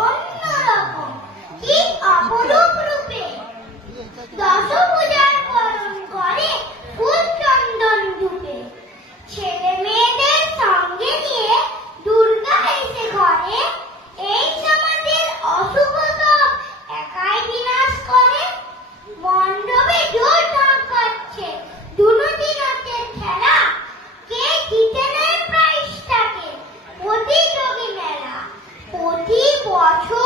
অন্যরকম, ঠিক অপরূপ রূপে। দশভুজার বরণ করে ফুল চন্দন ধূপে। ছেলে মেয়েদের সঙ্গে নিয়ে দুর্গা এসে ঘরে, এই সমাজের অশুভ সব একাই বিনাশ করে। মণ্ডপে জোর ঢাকাচ্ছে দুলুতি নাচের খেলা, কে জিতে নেয় প্রাইজটাকে প্রতিযোগী মেলা। প্রতি বছর